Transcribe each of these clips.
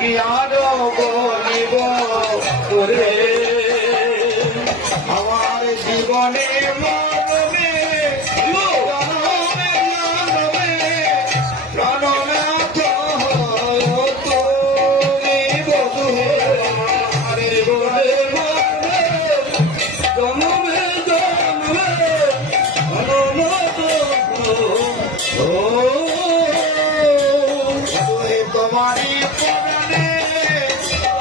কি আরো বলিব তোরে আমার জীবনে মরণে প্রাণমে তুমি বধু আরে বলে জন্মে জন্মে তোমারি পরাণে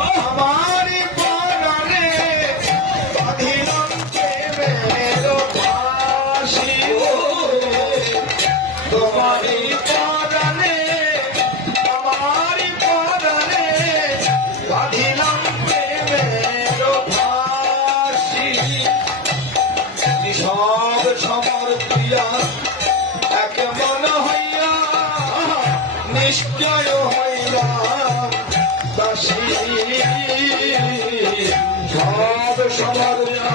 আমারি পরাণে বাঁধিলাম প্রেমের ফাঁসি তোমারি পরাণে আমারি পরাণে বাঁধিলাম প্রেমের ফাঁসি সব সমর্পিয়া এক মন হইয়া নিশ্চয় হইলাম দাসী সব সমর্পিয়া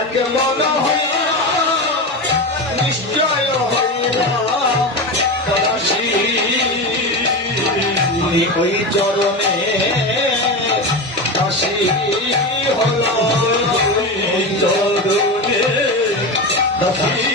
এক মন হইয়া নিশ্চয় হইলাম দাসী ওই চরণে দাসী হল ওই চরণে দাসী